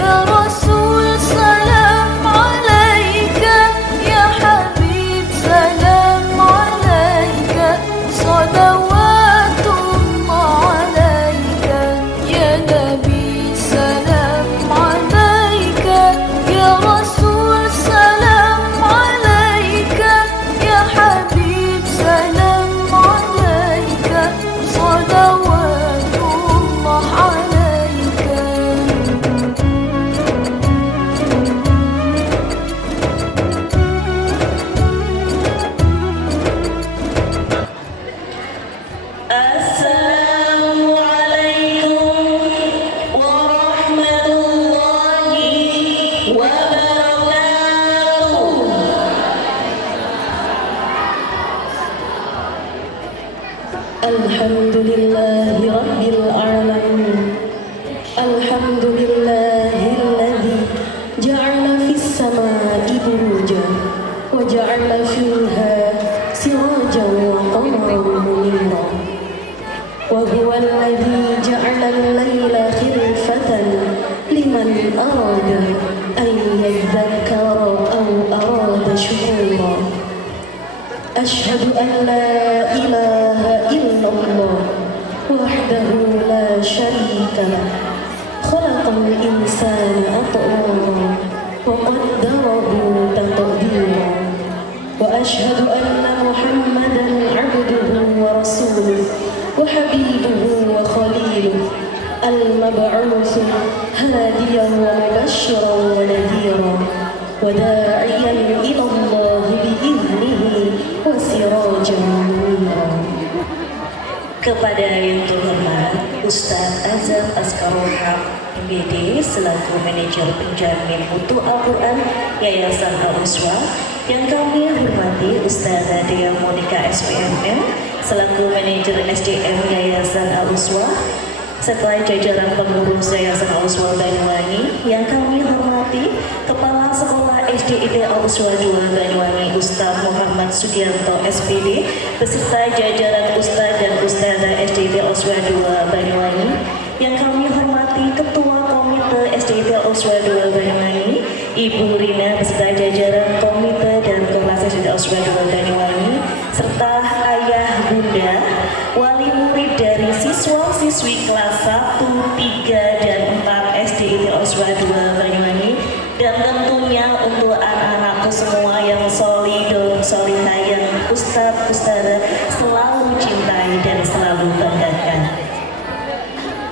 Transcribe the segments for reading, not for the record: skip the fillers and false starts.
يا رسول سلام عليك يا حبيب سلام عليك صلوات الله عليك يا نبي سلام عليك يا رسول سلام عليك يا حبيب سلام عليك صلوات الله عليك. Assalamualaikum warahmatullahi wabarakatuh. Alhamdulillahi rabbil alamin. Alhamdulillahilladzi ja'ala fis samaa'i burujan wa ja'ala fiha sirajan wa qamaran munira. وهو الذي جعل الليل خلفة لمن أراد أن يذكر أو أراد شكورا. أشهد أن لا إله إلا الله وحده لا شريك له خلق الإنسان أطوارا وقدره تقديرا. وأشهد أن محمدا عبده ورسوله وحبيبه وخليله المبعوث هاديا ومبشرا ونذيرا وداعيا إلى الله بإذنه وسراجا منيرا. Kepada yang terhormat Ustaz Azam Askarul Haq MBD selaku manajer penjamin mutu Al-Quran Yayasan Al-Uswa, yang kami hormati Ustazah Dea Monika SPMM selaku manajer SDM Yayasan Al-Uswa, serta jajaran pengurus Yayasan Al-Uswa Banyuwangi, yang kami hormati Kepala Sekolah SDIT Al-Uswa 2 Banyuwangi Ustaz Muhammad Sugianto SPD beserta jajaran Ustaz dan Ustazah SDIT Al-Uswa 2 Banyuwangi, yang kami hormati Ketua Komite SDIT Al-Uswa 2 Banyuwangi Ibu Rina beserta jajaran Komite dan Kelas SDIT Al-Uswa 2 Banyuwangi, serta ayah bunda wali murid dari siswa-siswi kelas 1, 3, dan 4 SDIT Al-Uswa 2 Banyuwangi, dan tentunya untuk anak-anakku semua yang solidon solihah yang Ustaz-Ustazah selalu cintai dan selalu banggakan.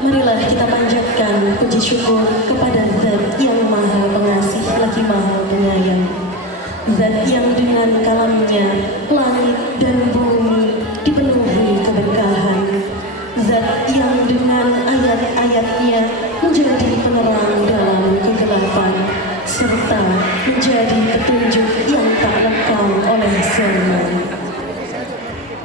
Marilah kita panjatkan puji syukur kepada Zat yang Maha Pengasih lagi Maha Penyayang, Zat yang dengan kalamnya langit dan bumi dipenuhi keberkahan, Zat yang dengan ayat-ayatnya menjadi penerang dalam kegelapan, serta menjadi petunjuk yang tak lekang oleh zaman.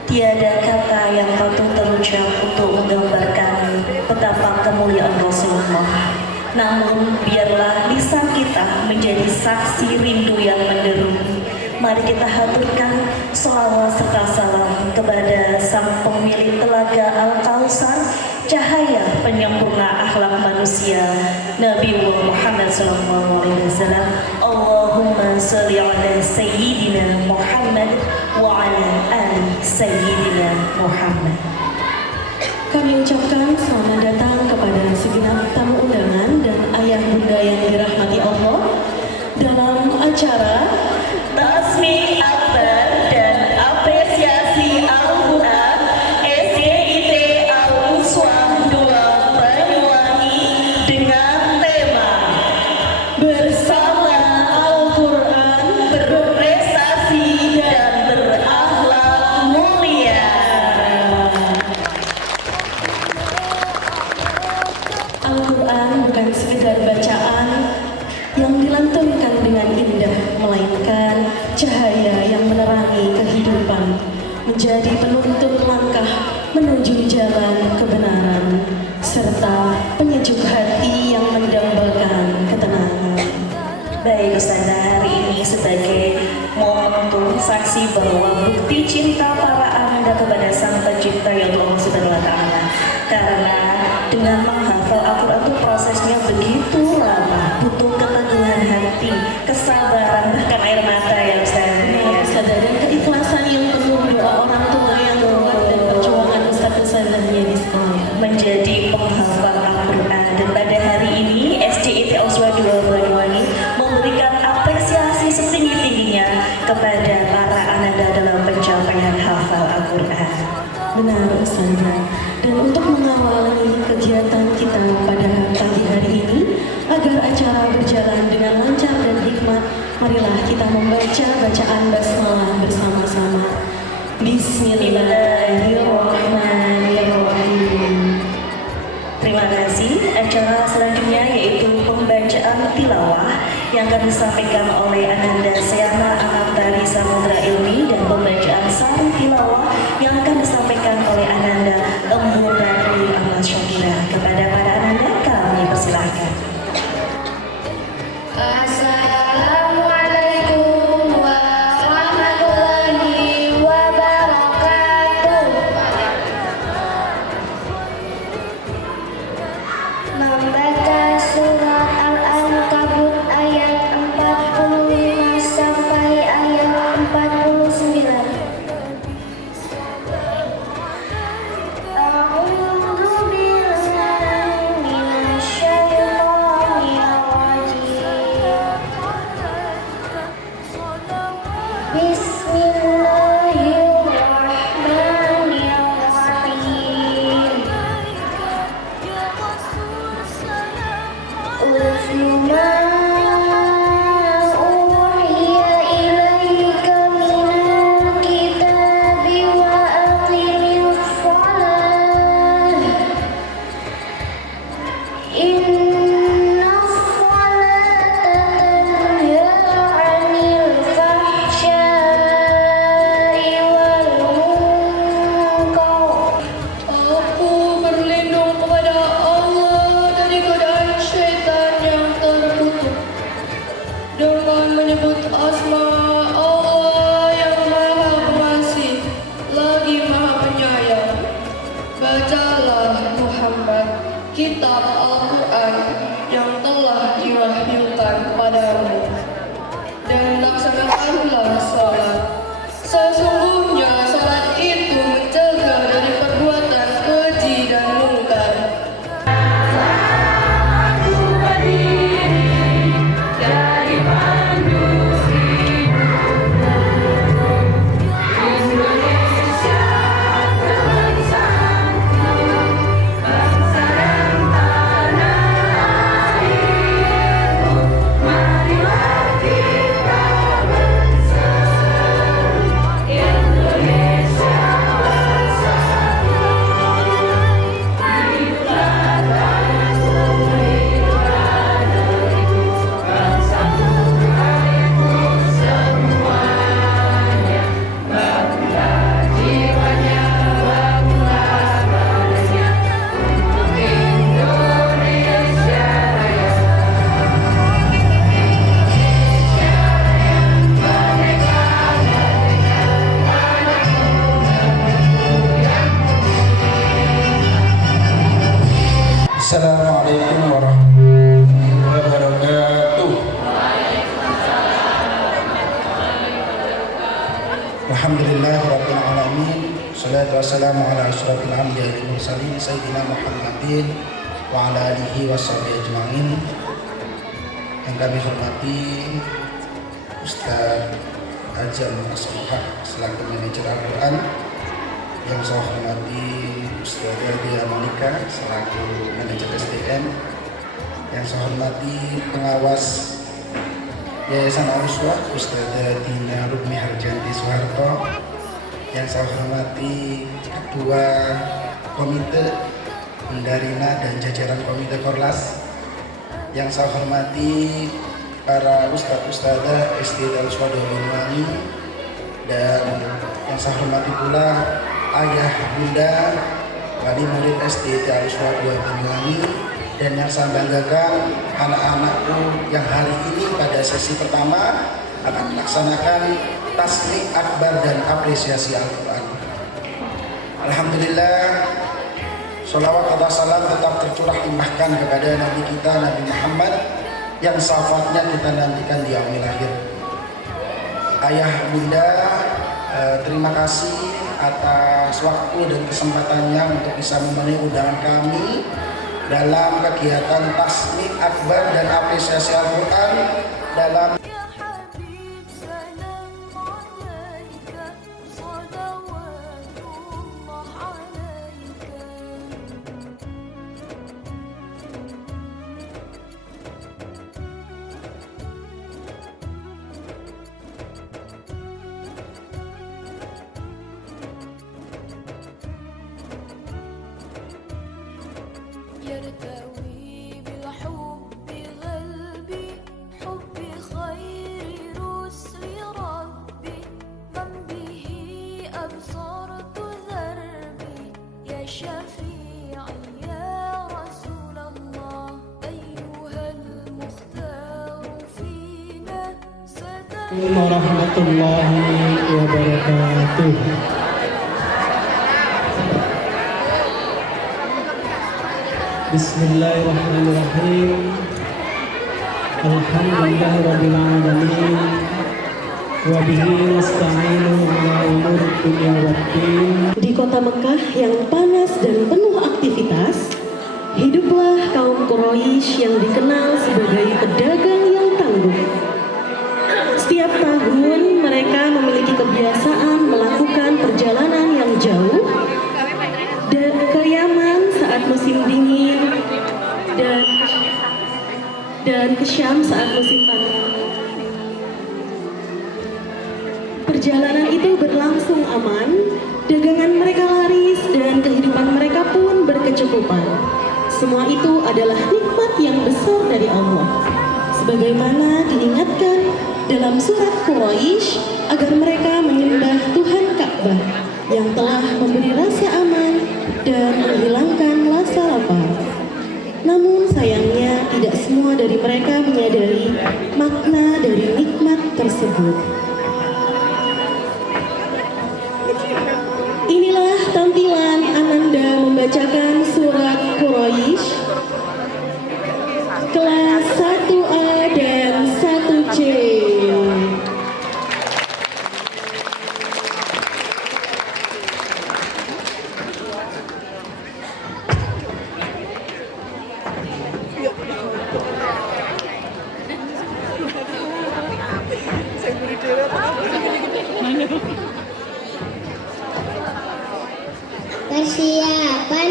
Tiada kata yang patut terucap untuk menggambarkan betapa kemuliaan Rasulullah. Namun biarlah lisan kita menjadi saksi rindu yang menderu. Mari kita haturkan sholawat serta salam kepada sang pemilik telaga Al-Kausar, cahaya penyempurna akhlak manusia, Nabi Muhammad SAW. Allahumma sholli ala Sayyidina Muhammad wa ala ali Sayyidina Muhammad. Kami ucapkan selamat datang kepada segenap tamu undangan dan ayah bunda yang dirahmati Allah dalam acara Tasmi Akbar dan Apresiasi Al-Quran SDIT Al-Uswa 2 Banyuwangi dengan tema Bersama Al-Quran Berprestasi dan Berakhlak Mulia. Al-Quran bukan sekedar bacaan yang dilantunkan dengan indah, melainkan cahaya yang menerangi kehidupan, menjadi penuntun langkah menuju jalan kebenaran, serta penyejuk hati yang mendambakan ketenangan. Baik Ustazah, hari ini sebagai momentum saksi bahwa bukti cinta para Anda kepada Sang Pencipta ya Allah Subhanahu wa Ta'ala. Karena dengan menghafal Al-Quran itu prosesnya begitu Benar Ustazah. Dan untuk mengawali kegiatan kita pada pagi hari ini, agar acara berjalan dengan lancar dan hikmat, marilah kita membaca bacaan basmalah bersama-sama. Bismillahirrahmanirrahim. Terima kasih. Acara selanjutnya yaitu pembacaan tilawah yang akan disampaikan oleh Ananda Seana Anantari Samudra Ilmi, dan pembacaan sarung tilawah yang akan disampaikan oleh Ananda Embu Ratri Ahmad Syakira. Kepada para Ananda kami persilahkan. Assalamualaikum warahmatullahi wabarakatuh. Membaca surat Al-Ankabut ayat 45 sampai ayat 49. A'udzu billahi minasyaitonir rajim. Bismillahirrahmanirrahim. Utlu ma uhiya ilaika minal kitabi wa aqimis shalah. Inna sholata tanha 'anil fahsya'i wal munkar. Aku berlindung kepada Allah dari godaan syaitan yang terkutuk dengan menyebut asma Allah yang Maha Pengasih lagi Maha Penyayang. Bacalah Muhammad kitab Al-Quran yang telah diwahyukan padamu, dan laksanakanlah salat. Sesungguhnya salat itu mencegah dari perbuatan keji dan mungkar. Assalamualaikum warahmatullahi wabarakatuh. Alhamdulillahirabbil alamin. Shalatu wassalamu ala asyrofil anbiya'i wal mursalin sayyidina Muhammadin wa ala alihi washabihi ajmain. Yang kami hormati Ustaz Ajam As-Sohak selaku manajer Al-Quran, yang saya hormati Ustazah Dia Monika selaku manajer SDM, yang saya hormati pengawas Yayasan Al-Uswah Ustazah Dina Rukmi Harjanti Soeharto, yang saya hormati Ketua Komite Pendarina dan jajaran Komite Korlas, yang saya hormati para ustadz-ustadzah SD Al-Uswah Banyuwangi, dan yang saya hormati pula ayah bunda wali murid SD Al-Uswah Banyuwangi, dan yang saya banggakan anak-anakku yang hari ini pada sesi pertama akan melaksanakan tasmik akbar dan apresiasi Al-Quran. Alhamdulillah, sholawat atau salam tetap tercurah limpahkan kepada Nabi kita Nabi Muhammad yang syafaatnya kita nantikan di yaumil akhir. Ayah bunda, terima kasih atas waktu dan kesempatannya untuk bisa memenuhi undangan kami dalam kegiatan tasmik akbar dan apresiasi Al-Quran dalam Ya Habib, salam alaika, salawatullah warahmatullahi wabarakatuh. Bismillahirrahmanirrahim. Alhamdulillahirabbil alamin. Wa bihi nasta'inu ala umuri dunya waddin. Di kota Mekah yang panas dan penuh aktivitas, hiduplah kaum Quraisy yang dikenal sebagai pedagang yang tangguh. Setiap tahun mereka memiliki kebiasaan melakukan perjalanan yang jauh ke Yaman saat musim dingin dan ke Syam saat musim panas. Perjalanan itu berlangsung aman, dagangan mereka laris dan kehidupan mereka pun berkecukupan. Semua itu adalah nikmat yang besar dari Allah. Sebagaimana diingatkan dalam surat Quraisy agar mereka menyembah Tuhan Ka'bah yang telah memberi rasa aman dan menghilangkan rasa lapar. Namun sayangnya tidak semua dari mereka menyadari makna dari nikmat tersebut. Inilah tampilan Ananda membacakan surat Quraisy kelas 1A dan 1C. Persiapan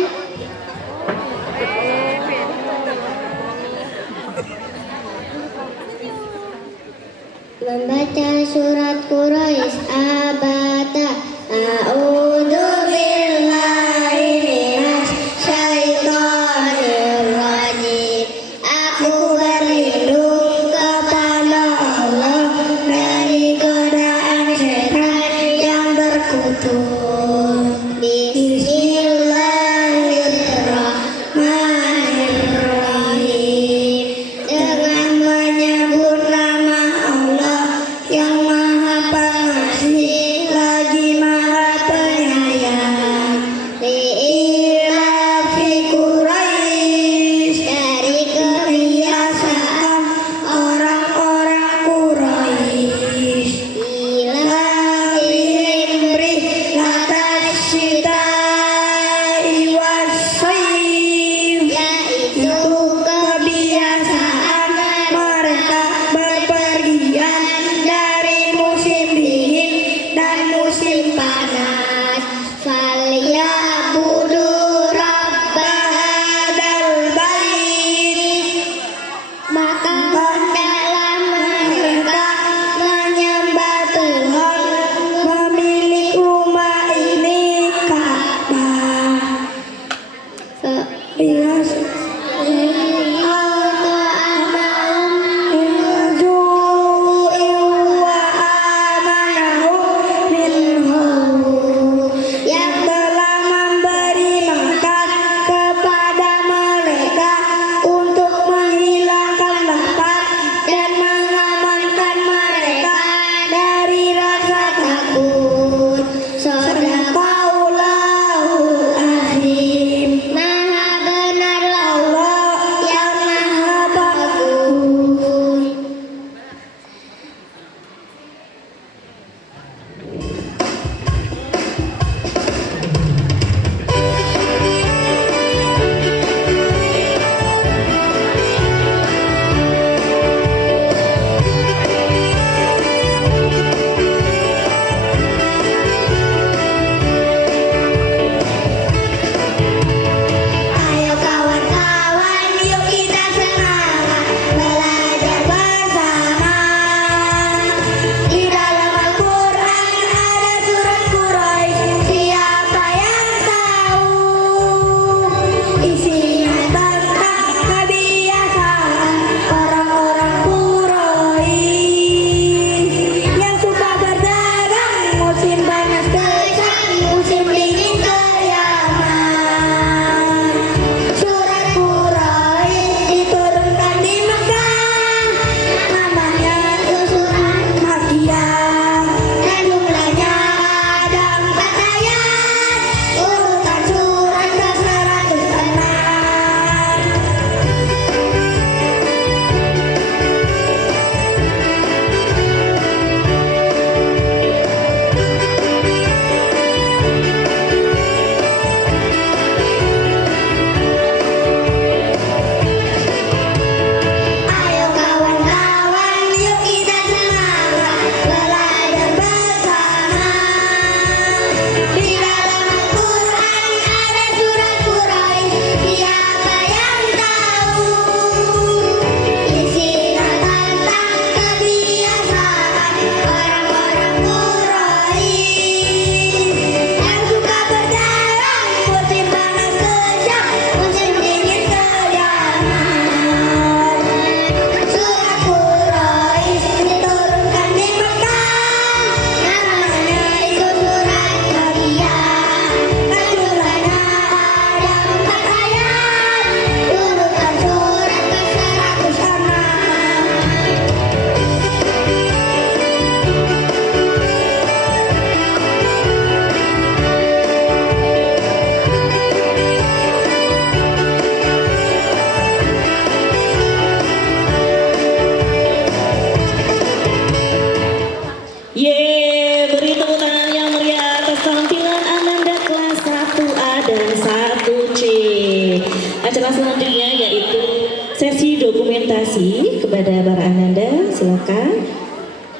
membaca surat Quraisy abata. A'udzu billahi minasy syaithanir rajim. Aku berlindung kepada Allah dari godaan setan yang berkutu. Bismillahirrahmanirrahim. Dengan menyebut nama Allah yang Maha Pengasih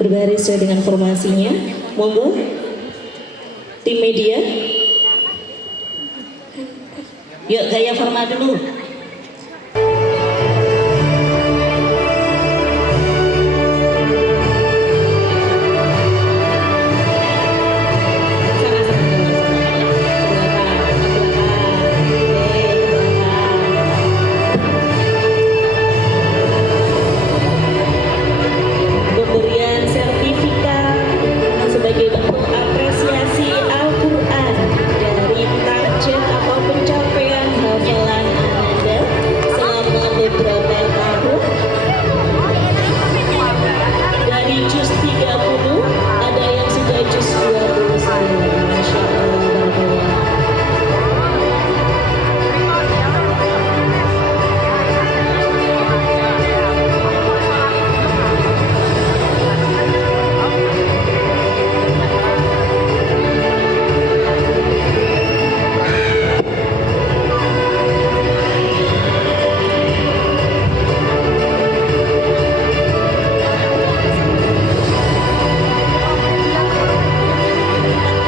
berbaris sesuai dengan formasinya. Monggo tim media. Yuk gaya format dulu. Pemberian sertifikat sebagai bentuk apresiasi Al-Quran dari target atau pencapaian hafalan Ananda selama beberapa tahun. Dari juz 30 ada yang sudah juz 29. Masya Allah, barakallah.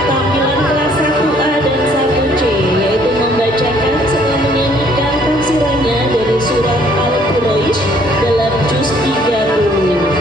Tampilan kelas 1A dan 1C yaitu membacakan serta menyanyikan tafsirannya dari surat Al-Quraisy dalam juz 30.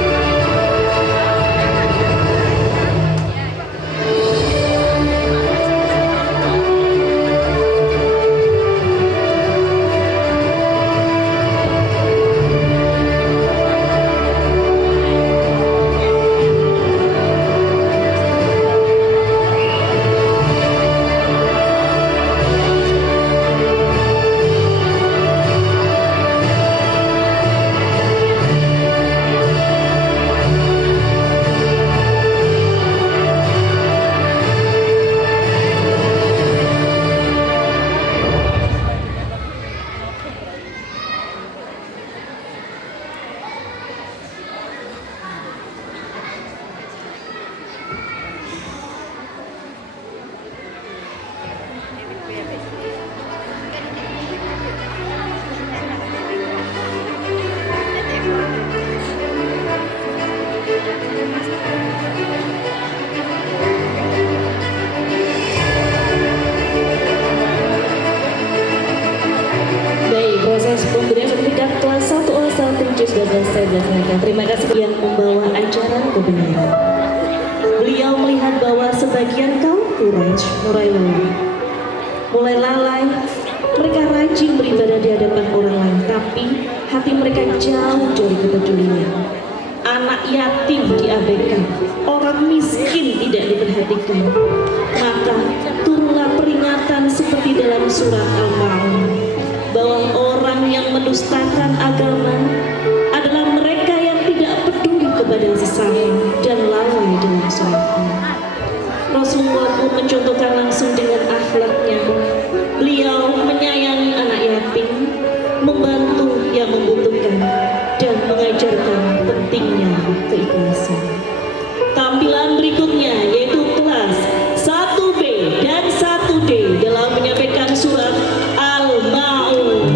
Baik, proses pemberian sertifikat kelas 1A 1 juz 12 saya dilaksanakan. Terima kasih yang membawa acara kebenaran. Beliau melihat bahwa sebagian kaum Quraisy mulai lalai. Mereka rajin beribadah di hadapan orang lain, tapi hati mereka jauh dari kepedulian. Anak yatim diabaikan, orang miskin tidak diperhatikan. Maka turunlah peringatan seperti dalam surat Al-Ma'un bahwa orang yang mendustakan agama adalah mereka yang tidak peduli kepada sesama dan lalai dalam sholatnya. Rasulullah pun mencontohkan langsung dengan akhlaknya. Beliau menyayangi anak yatim, membantu yang membutuhkan, dan mengajarkan pentingnya keikhlasan. Tampilan berikutnya yaitu kelas 1B dan 1D dalam menyampaikan surat Al-Ma'un.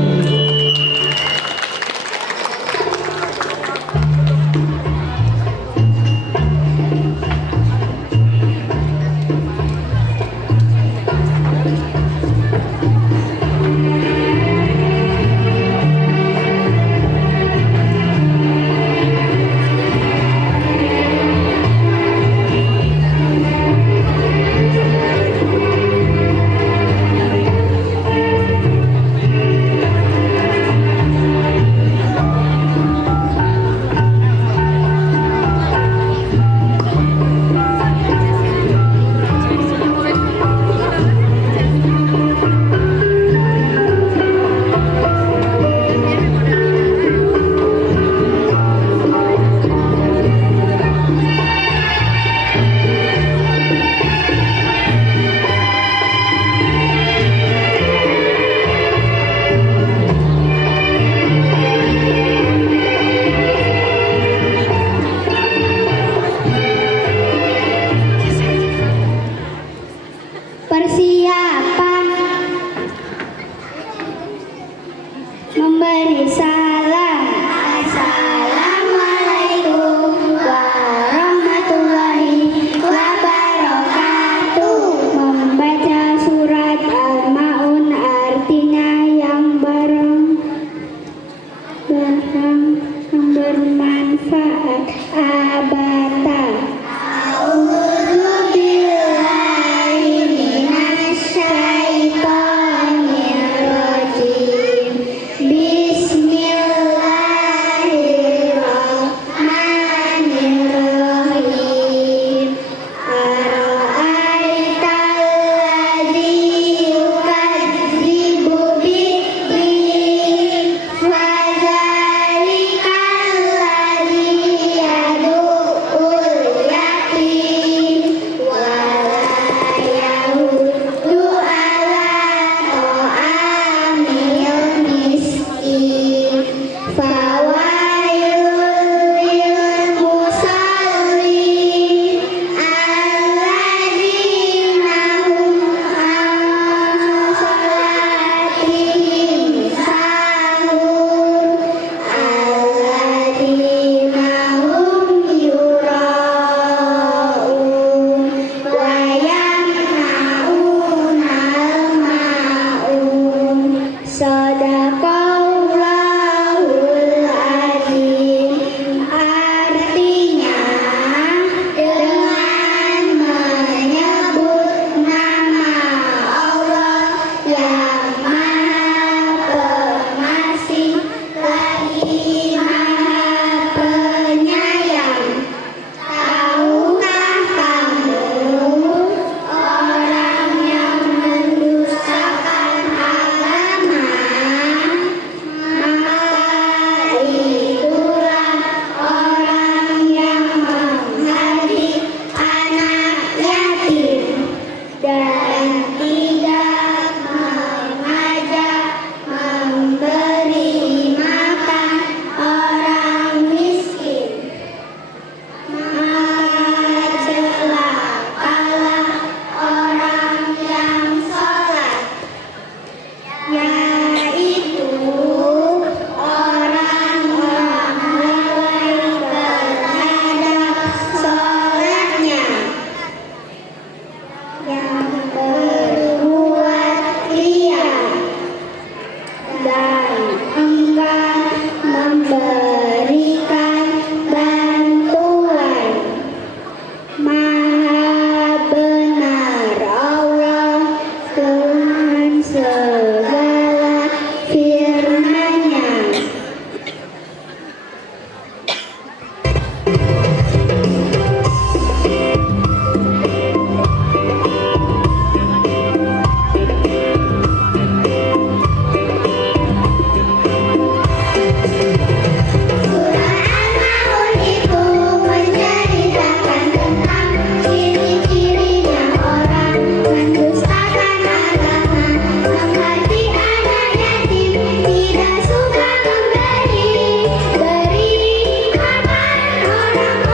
bermanfaat abata. A'udzu billahi minasyaitonir rajim. Bismillahirrahmanirrahim. Ara'aital ladzi yukadzibu bid-din, fadzalikal ladzi yad'ul yatim wa la yahuddu ala ta'amil miskin. Fawailul lil musallin alladzina hum an salatihim sahun alladzina hum yura'un wa yamna'unal ma'un. Shadaqallahul azim. Artinya, dengan menyebut nama Allah yang Maha Pengasih lagi Maha Penyayang. Tahukah kamu orang yang mendustakan agama? Maka itulah orang yang menghardik anak yatim dan tidak mengajak memberi makan orang miskin. Maka celakalah orang yang sholat, yaitu orang-orang terhadap sholatnya, yang berbuat riya dan enggan memberikan bantuan. Maha benar Allah Tuhan segala firman-Nya. Surah An-Nahl itu menceritakan tentang ciri-cirinya orang mendustakan agama, menghardik anak yatim, tidak suka memberi makan orang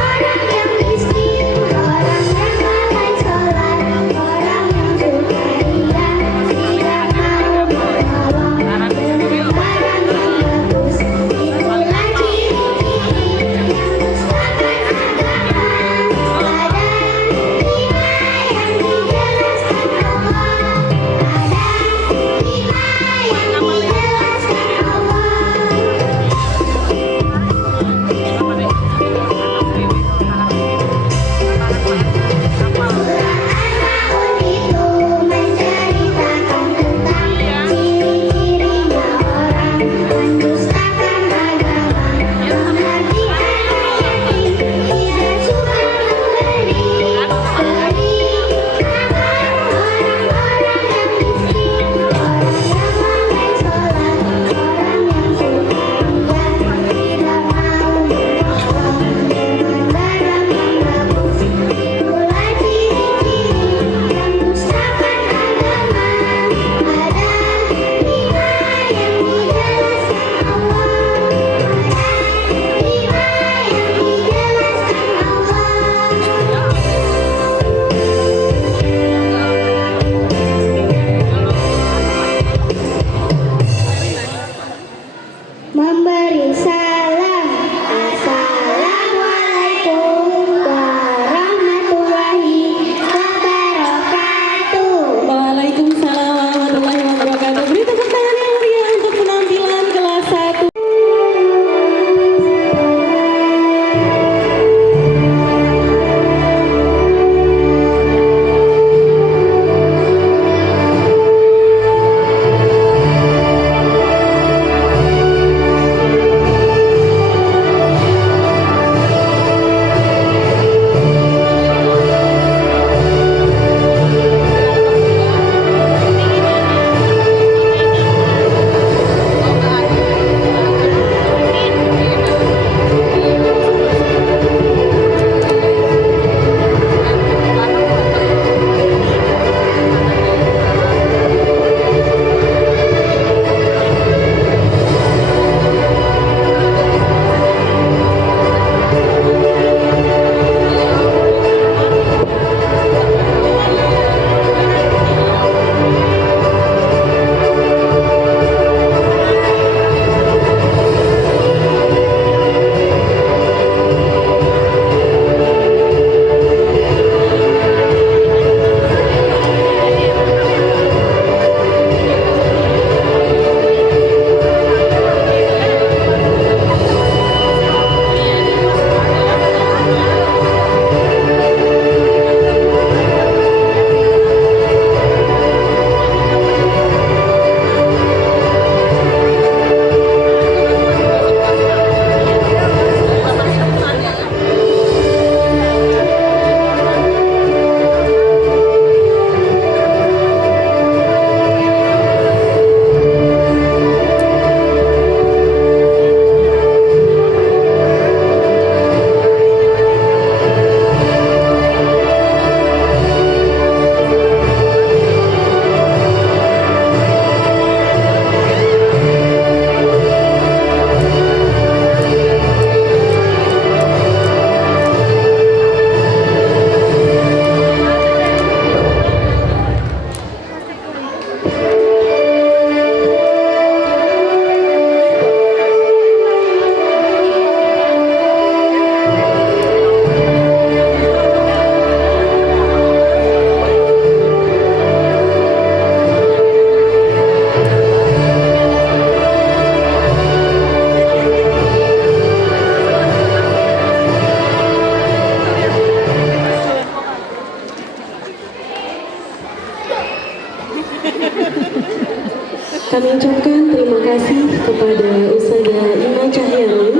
mengucapkan terima kasih kepada Ustazah Ima Cahyani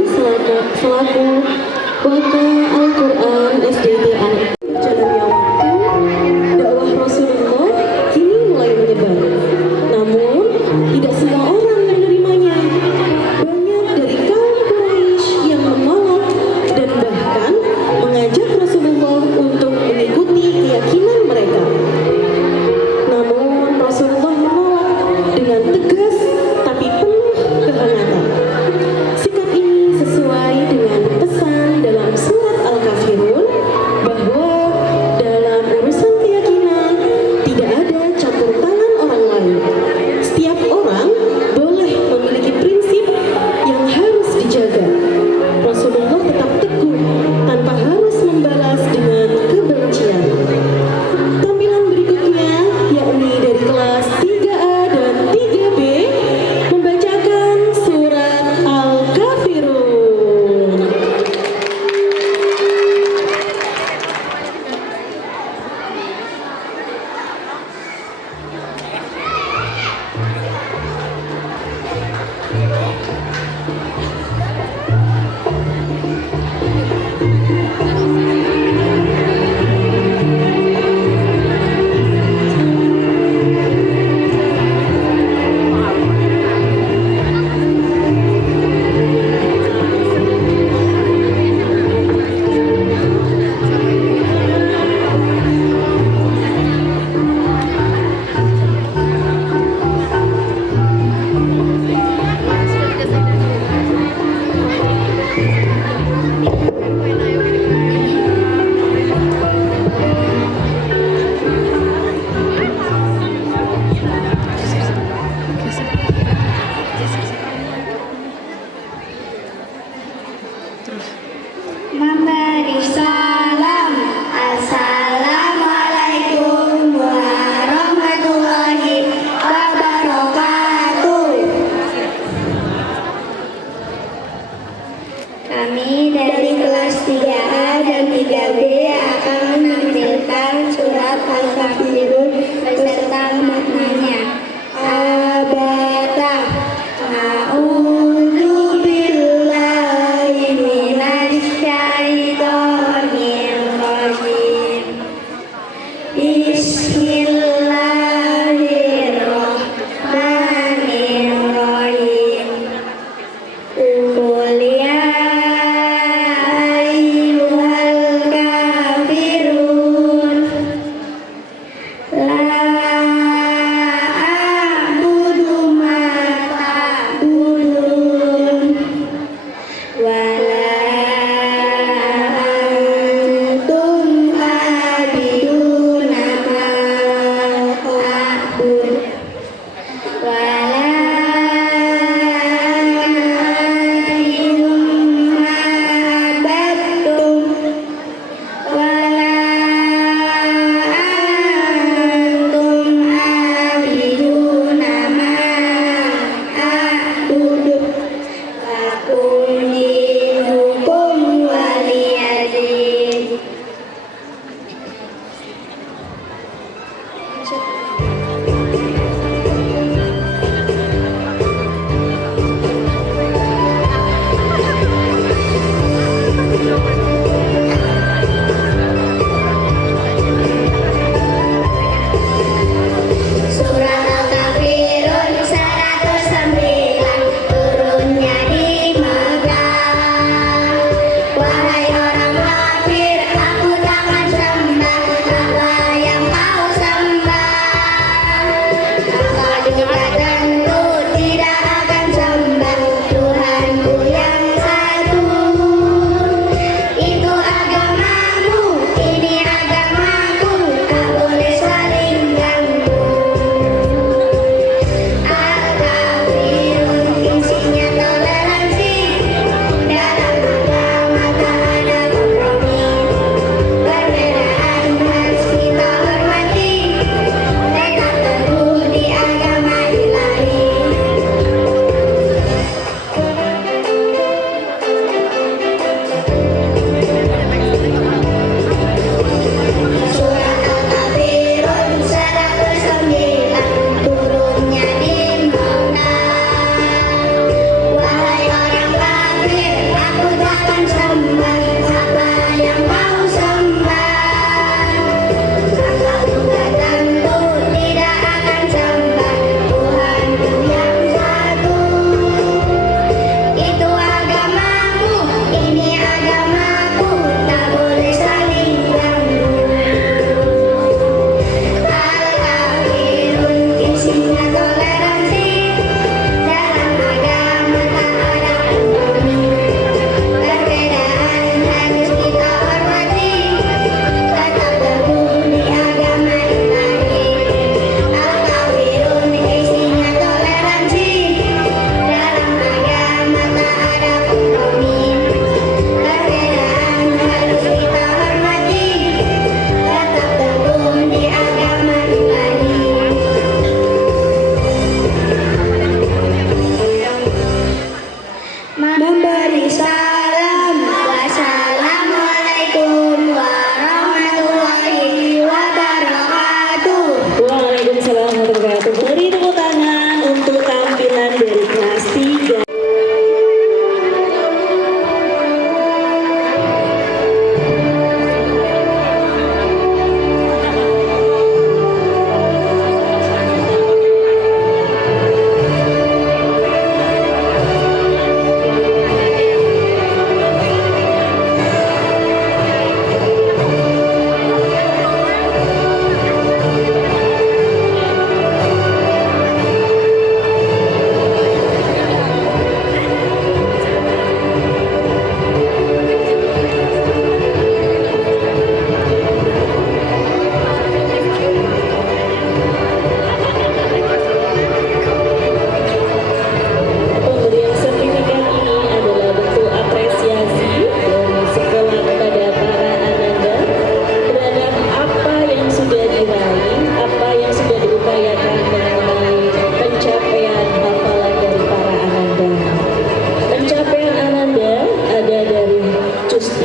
selaku Waka Al-Quran SDTA. Jalannya waktu, dakwah Rasulullah kini mulai menyebar. Namun, tidak semua orang menerimanya. Banyak dari kaum Quraisy yang menolak dan bahkan mengajak Rasulullah untuk mengikuti keyakinan mereka. Namun Rasulullah menolak dengan tegas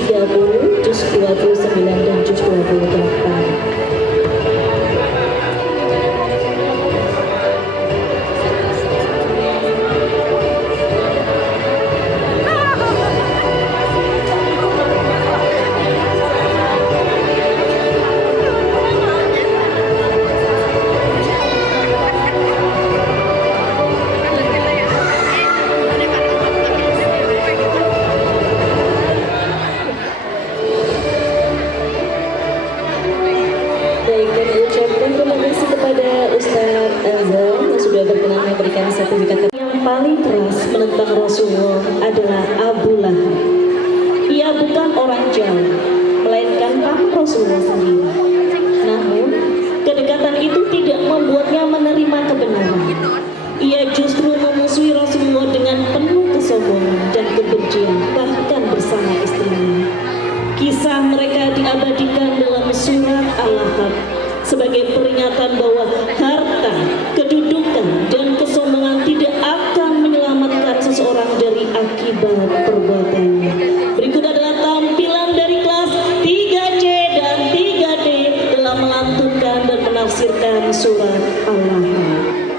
30, juz 29 dan juz 28. Baik, kami ucapkan terima kasih kepada Ustadz Azam yang sudah berkenan memberikan sertifikat. Yang paling keras menentang Rasulullah adalah Abu Lahab. Ia bukan orang jauh, melainkan paman Rasulullah sendiri. Namun, kedekatan itu tidak membuatnya menerima kebenaran. Ia justru memusuhi Rasulullah dengan penuh kesombongan dan kebencian, bahkan bersama istrinya. Kisah mereka diabadikan dalam surat Al-Lahab sebagai peringatan bahwa harta, kedudukan, dan kesombongan tidak akan menyelamatkan seseorang dari akibat perbuatannya. Berikut adalah tampilan dari kelas 3C dan 3D dalam melantunkan dan menafsirkan surat Al-Lahab.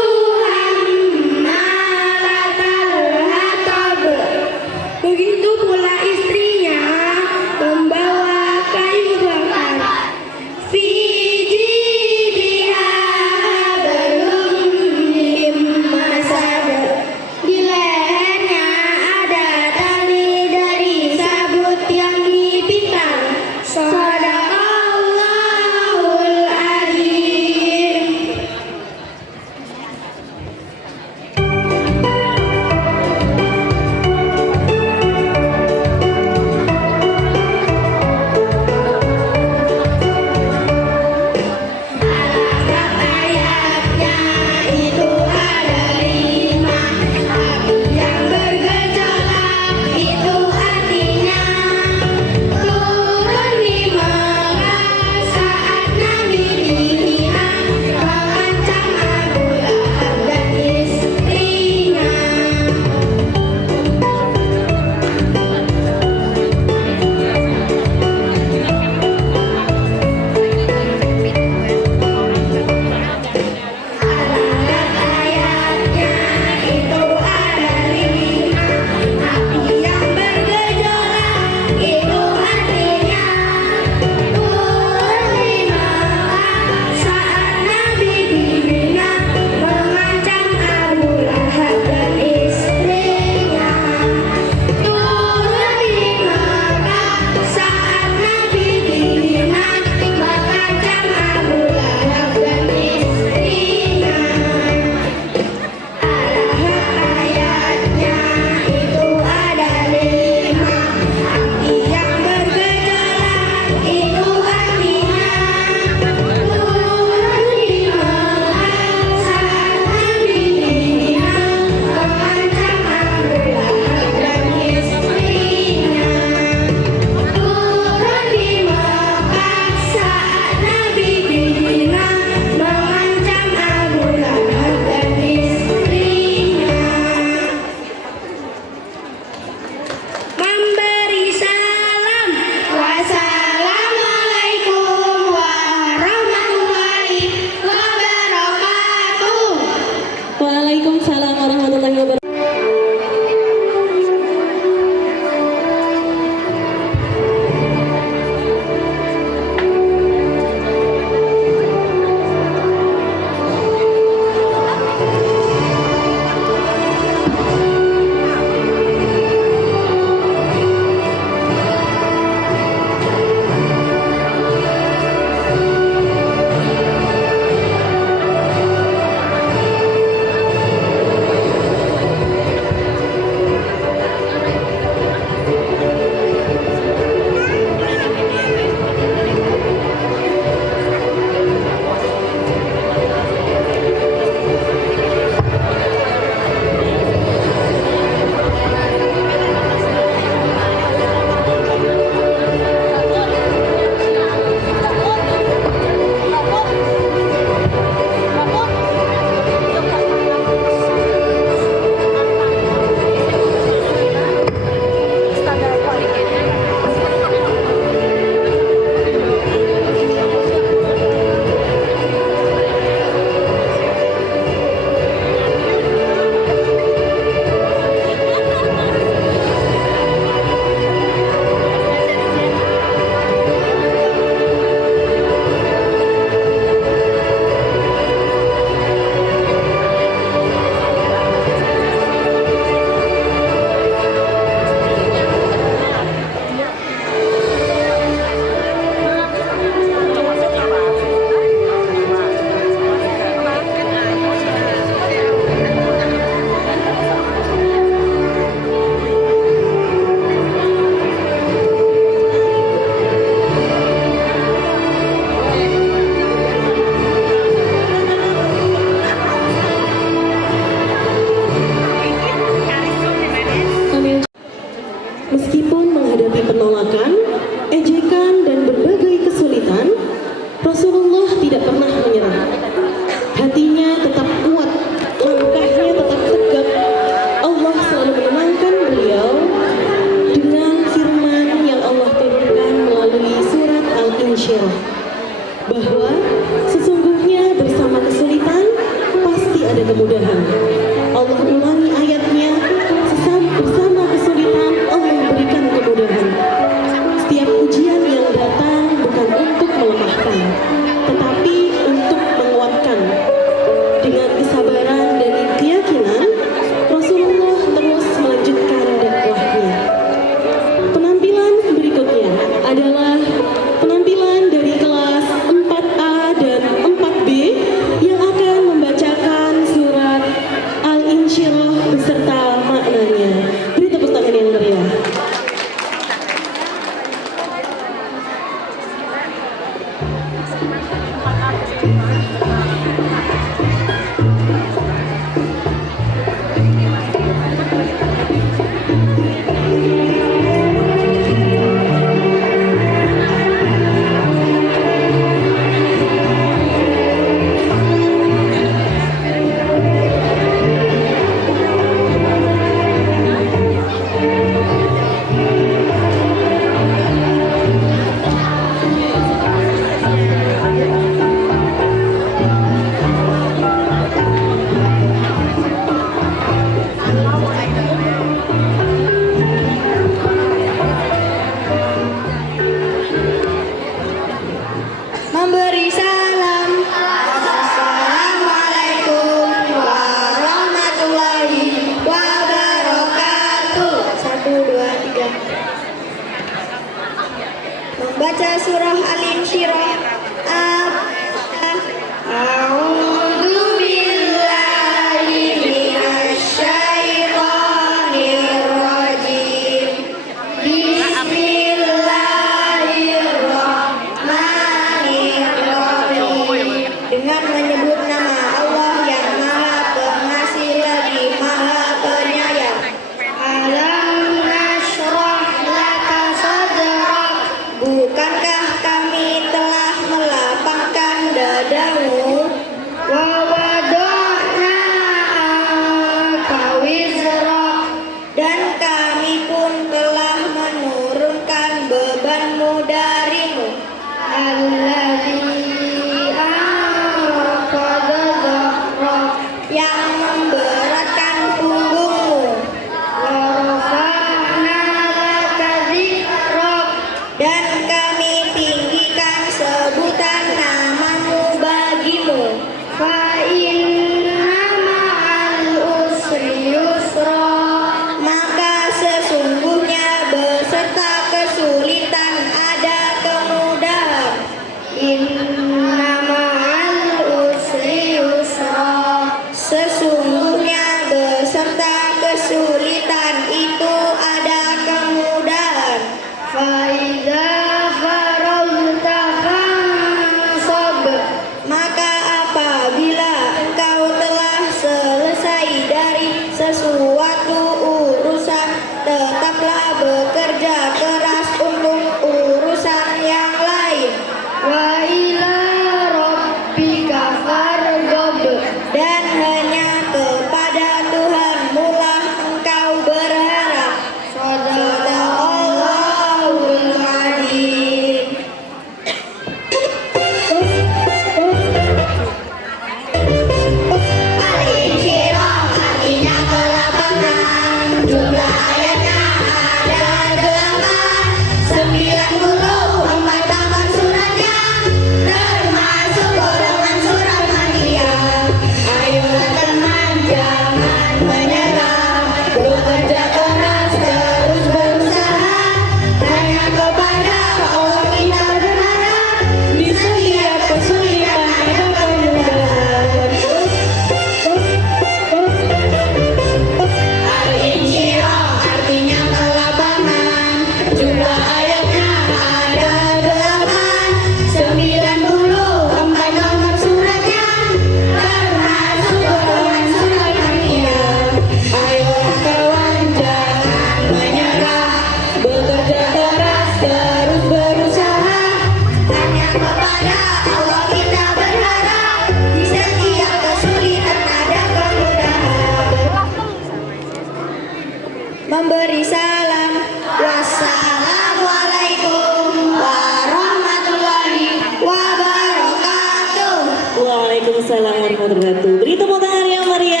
Waalaikumsalam warahmatullahi wabarakatuh. Beri tepuk tangan yang meriah.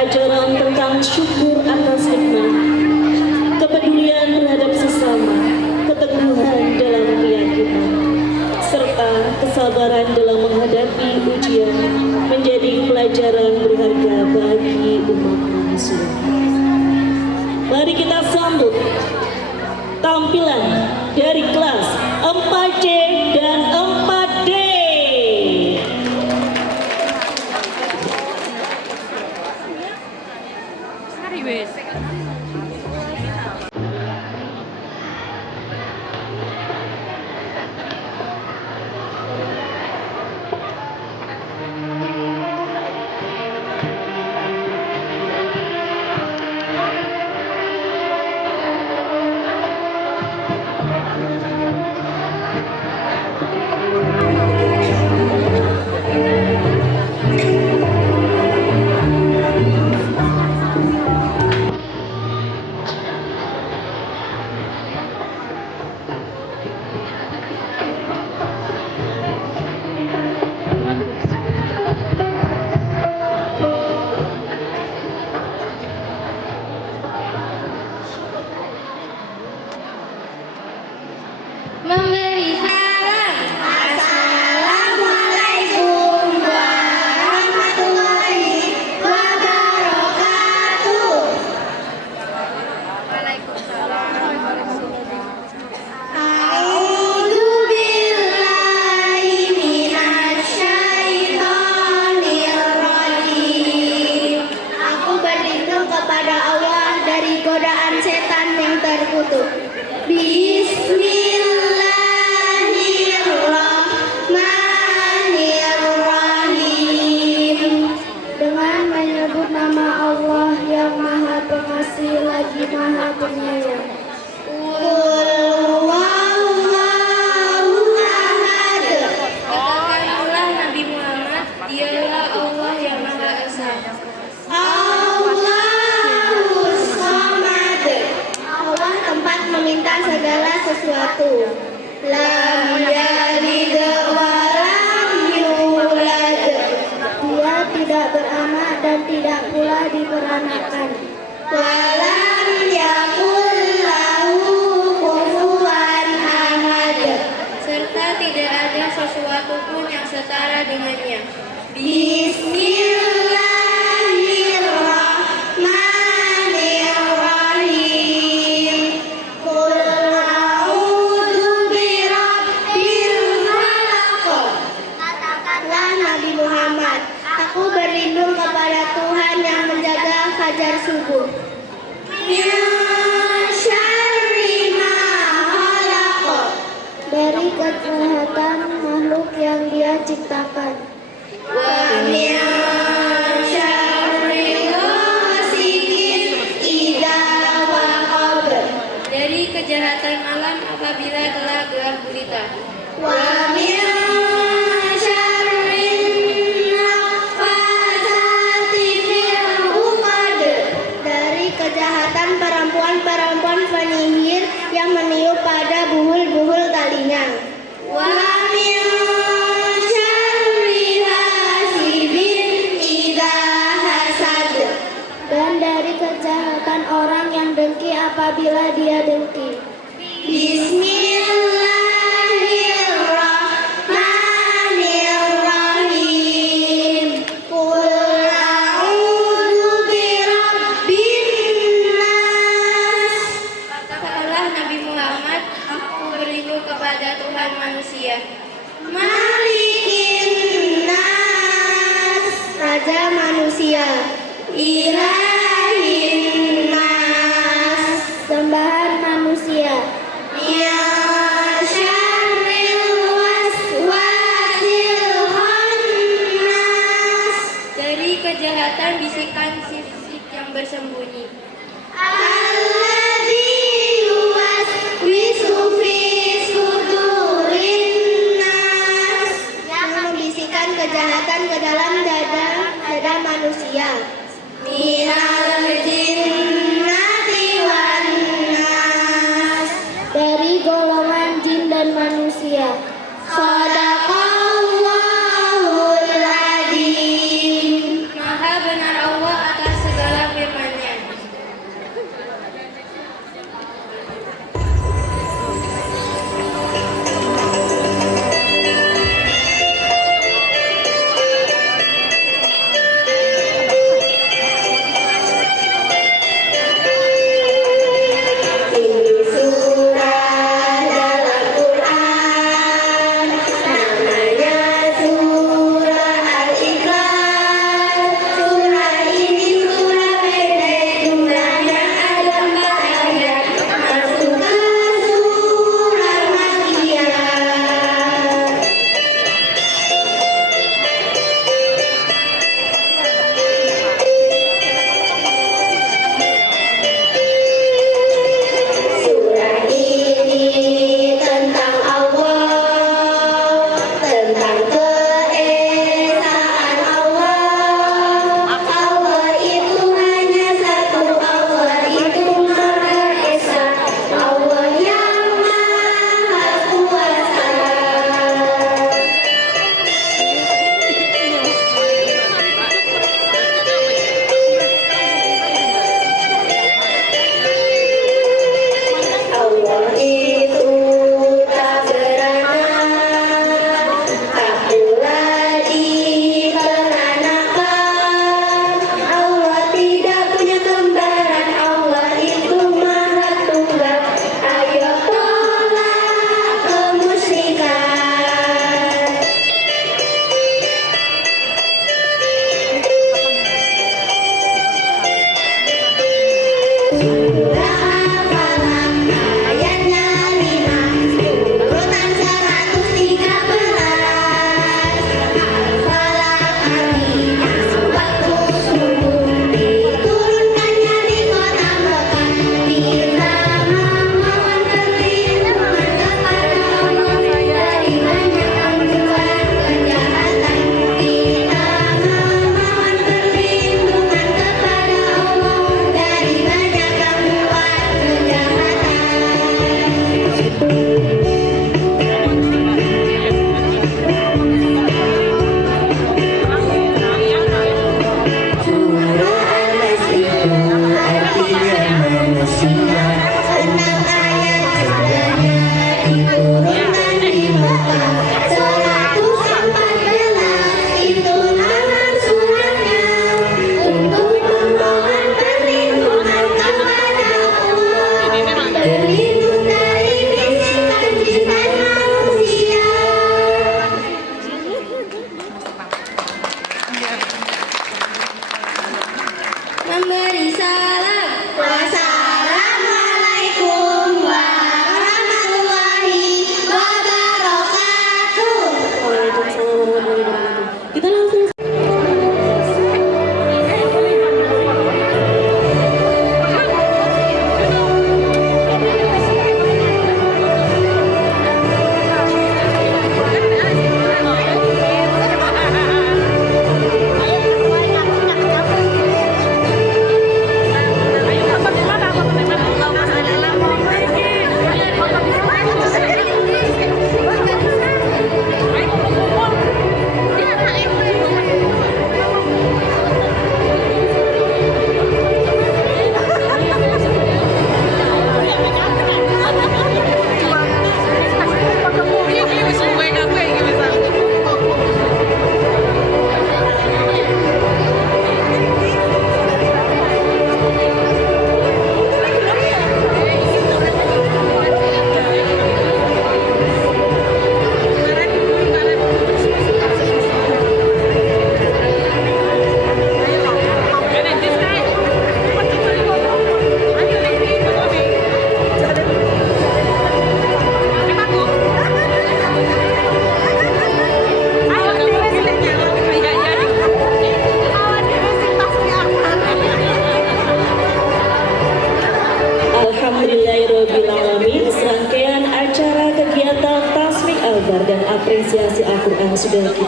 Ajaran tentang syukur atas nikmat, kepedulian terhadap sesama, keteguhan dalam keyakinan, serta kesabaran dalam menghadapi ujian menjadi pelajaran berharga bagi umat manusia. Mari kita sambut tampilan dari kelas 4C dan 4D. Memberi salam. Assalamualaikum warahmatullahi wabarakatuh. A'udzu billahi minasyaitonir rajim. Aku berlindung kepada Allah dari godaan setan yang terkutuk. Bismillahirrahmanirrahim. Dengan menyebut nama Allah yang Maha Pengasih lagi Maha Penyayang. Qul huwallahu ahad. Katakanlah Nabi Muhammad, dialah Allah yang Maha Esa. Allahus Samad. Allah tempat meminta segala sesuatu. Lam yalid wa lam yulad. Dia tidak beranak dan tidak pula diperanakan. Walam yakul lahu kufuwan ahad. serta tidak ada sesuatu pun yang setara dengannya. Bismillahirrahmanirrahim. Qul a'udzu birabbil falaq. Katakanlah Nabi Muhammad, aku berlindung kepada Tuhan yang menjaga fajar subuh. Min syarri ma khalaq. Dari kejahatan makhluk yang Dia ciptakan. Wa min syarri ghasiqin idza waqab. Dari kejahatan malam apabila telah gelap gulita. Wa min syarri naffasati fil 'uqad. Dari kejahatan perempuan-perempuan penyihir yang meniup pada buhul-buhul talinya. Wa min syarri hasidin idza hasad. Dan dari kejahatan orang yang dengki apabila dia dengki. Bismillahirrahmanirrahim. Qul a'udzu birabbin nas. Katakanlah Nabi Muhammad, aku berlindung kepada Tuhan manusia. Malikin nas. Raja manusia. Ilahin nas. Sembahan manusia. Ya syarril waswasil khannas. Dari kejahatan bisikan sisik yang bersembunyi. Alladzi yuwaswisu fi sudurin nas. Yang membisikkan kejahatan ke dalam dada manusia. Minal jinnati wan nas. Dari golongan jin dan manusia. Shadaqallahul adzim. Maha benar Allah atas segala firman-Nya.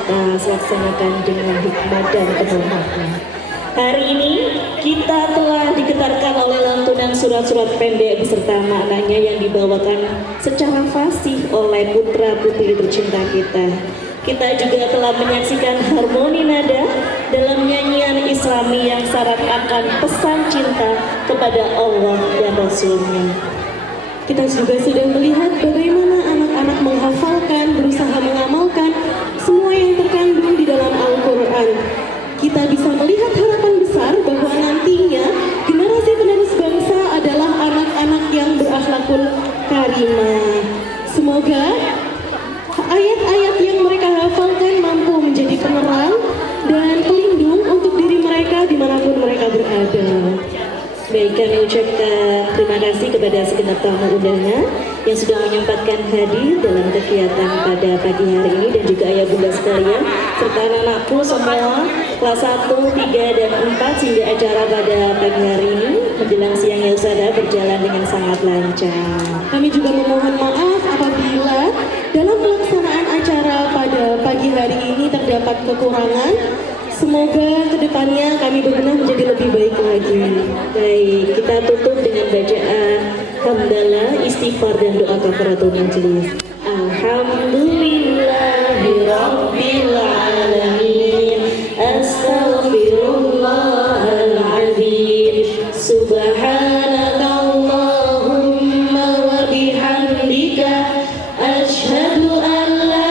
kita laksanakan dengan hikmat dan penuh makna. Hari ini kita telah digetarkan oleh lantunan surat-surat pendek beserta maknanya yang dibawakan secara fasih oleh putra-putri tercinta kita. Kita juga telah menyaksikan harmoni nada dalam nyanyian Islami yang syarat akan pesan cinta kepada Allah dan Rasul-Nya. Kita juga sudah melihat bagaimana anak-anak menghafalkan, berusaha mengamalkan semua yang terkandung di dalam Al-Quran. Kita bisa melihat harapan besar bahwa nantinya generasi penerus bangsa adalah anak-anak yang berakhlakul karimah. Semoga ayat-ayat yang mereka hafalkan mampu menjadi penerang dan pelindung untuk diri mereka dimanapun mereka berada. Baik, kami ucapkan terima kasih kepada segenap tamu undangan yang sudah menyempatkan hadir dalam kegiatan pada pagi hari ini, dan juga ayah bunda sekalian serta anak-anakku semua kelas 1, 3, dan 4 sehingga acara pada pagi hari ini menjelang siang ya Ustazah berjalan dengan sangat lancar. Kami juga memohon maaf apabila dalam pelaksanaan acara pada pagi hari ini terdapat kekurangan. Semoga kedepannya kami berkenan menjadi lebih baik lagi. Baik, kita tutup dengan bacaan hamdalah, istighfar, dan doa kafaratul majelis. Alhamdulillahirabbil alamin. Astaghfirullahaladzim. Subhanakallahumma wa bihamdika asyhadu an la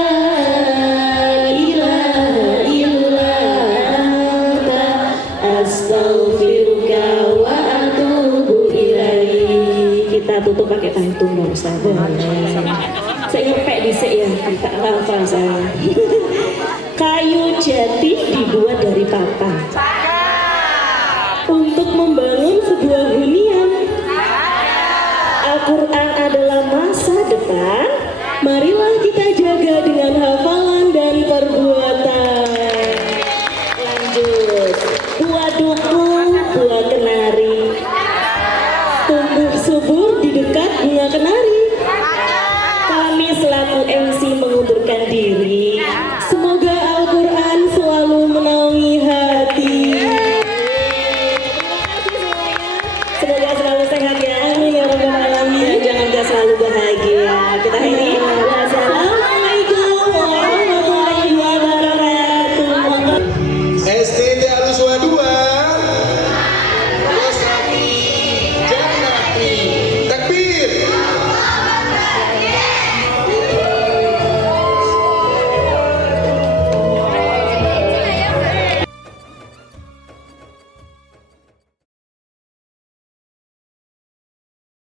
ilaha illa anta astaghfiruka wa atubu ilaik. Kita tutup pakai pantun Pak Ustaz. Saya ngepek dhisik ya, tak hafal saya. Kayu jati dibuat dari papan untuk membangun sebuah hunian. Al-Quran adalah masa depan. Marilah kita jaga dengan hafalan dan perbuatan.